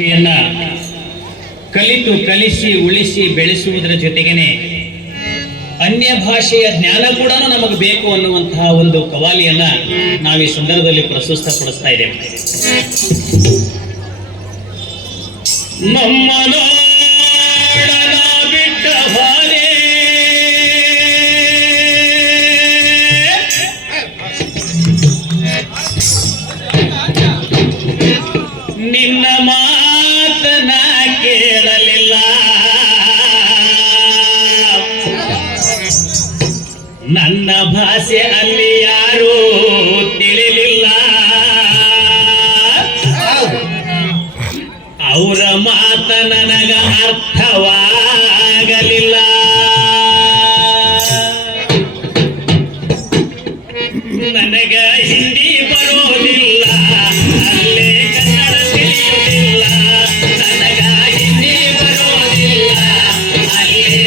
ಭಾಷೆಯನ್ನ ಕಲಿತು, ಕಲಿಸಿ, ಉಳಿಸಿ, ಬೆಳೆಸುವುದರ ಜೊತೆಗೇನೆ ಅನ್ಯ ಭಾಷೆಯ ಜ್ಞಾನ ಕೂಡ ನಮಗೆ ಬೇಕು ಅನ್ನುವಂತಹ ಒಂದು ಕವಾಲಿಯನ್ನ ನಾವು ಈ ಸಂದರ್ಭದಲ್ಲಿ ಪ್ರಸ್ತುತಪಡಿಸ್ತಾ ಇದ್ದೇವೆ. ನಿನ್ನ ಭಾಷೆ ಅಲ್ಲಿ ಯಾರೂ ತಿಳಿಲಿಲ್ಲ. ಅವರ ಮಾತ ನನಗ ಅರ್ಥವಾಗಲಿಲ್ಲ. ನನಗ ಹಿಂದಿ ಬರೋದಿಲ್ಲ, ಅಲ್ಲೇ ಕನ್ನಡ ತಿಳಿಯೋದಿಲ್ಲ ನನಗ ಹಿಂದಿ ಬರೋದಿಲ್ಲ, ಅಲ್ಲೇ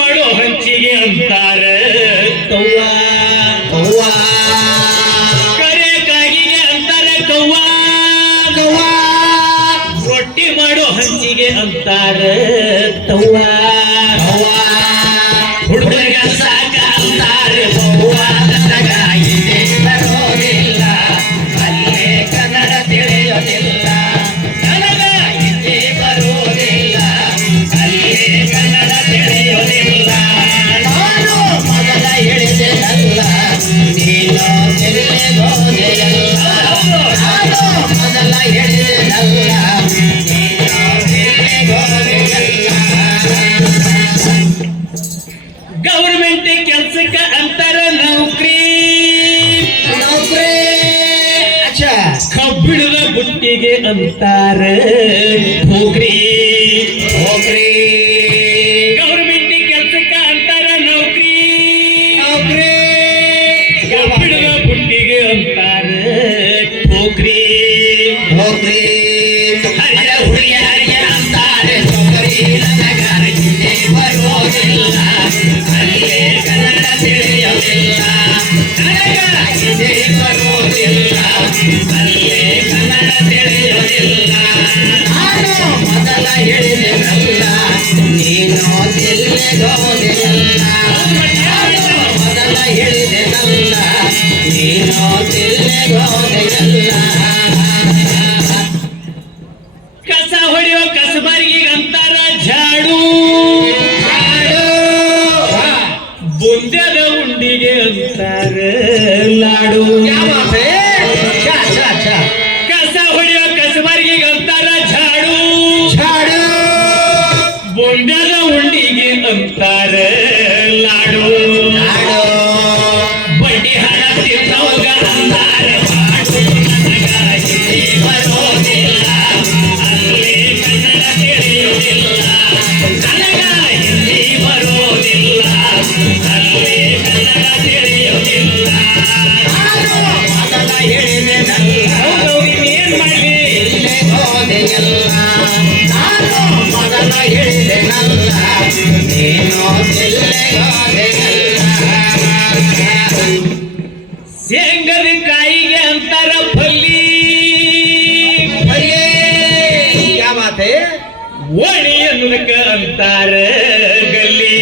ಮಾಡೋ ಹಂಚಿಗೆ ಅಂತಾರೆ. ಕವ್ವ. ಕವ್ವ, ಕರೆ ಕಾಗಿಗೆ ಅಂತಾರೆ ಕವ್ವ. ಕವ್ವ. ರೊಟ್ಟಿ ಮಾಡು ಹಂಚಿಗೆ ಅಂತಾರೆ. ತವ್ವ ಗೌರ್ಮೆಂಟ್ ಕೆಲ್ಸಕ್ಕ ಅಂತಾರ ನೌಕರಿ ನೌಕರಿ ಅಚ್ಚಾ ಕಬ್ಬಿಣದ ಬುಟ್ಟಿಗೆ ಅಂತಾರ ನೌಕರಿ ನೌಕರಿ ಗೌರ್ಮೆಂಟ್ ಕೆಲ್ಸಕ್ಕ ಅಂತಾರ ನೌಕರಿ ನೌಕರಿ ಕಬ್ಬಿಣದ ಬುಟ್ಟಿಗೆ ಅಂತಾರ ನೌಕರಿ ನೌಕರಿ ಅರೆ ಹುಡುಗಿಯರಿಗೆ ಅಂತಾರೆ ನೌಕರಿ ನನಗಾರ ಹಿಂದೆ ಬರೋದಿಲ್ಲ ಅಲ್ಲೇ ಕನ್ನಡ ತಿಳಿಯೋದಿಲ್ಲ ನನಗ ನೀನು ಮೊದಲ ಅಂತಾರ ಲಾಡು ಕಸ ಹೊಡೆಯೋ ಕಸಬಾರಿಗೆ ಅಂತಾರ ಝಾಡು. ಬೊಂಡ್ಯದ ಉಂಡಿಗೆ ಅಂತಾರ ಲಾಡು ಶೇಂಗದ ಕಾಯಿಗೆ ಅಂತಾರ ಫಲ್ಲಿ ಓಣಿ ಅನ್ನೋದಕ್ಕ ಅಂತಾರ ಗಲ್ಲಿ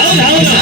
అవునవును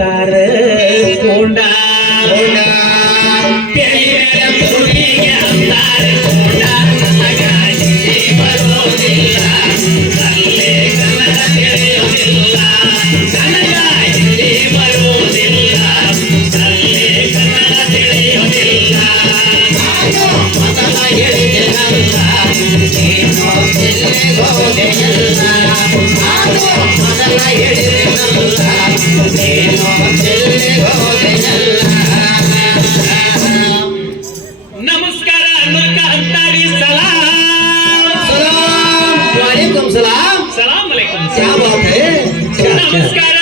பூண்டாரு பூண்டாரு கண்ணகாய் மரோதில்லை Namaskara, Salam. Salam. Salam. Salam. Salam. Salam. Salam. Salam. Salam. Salam.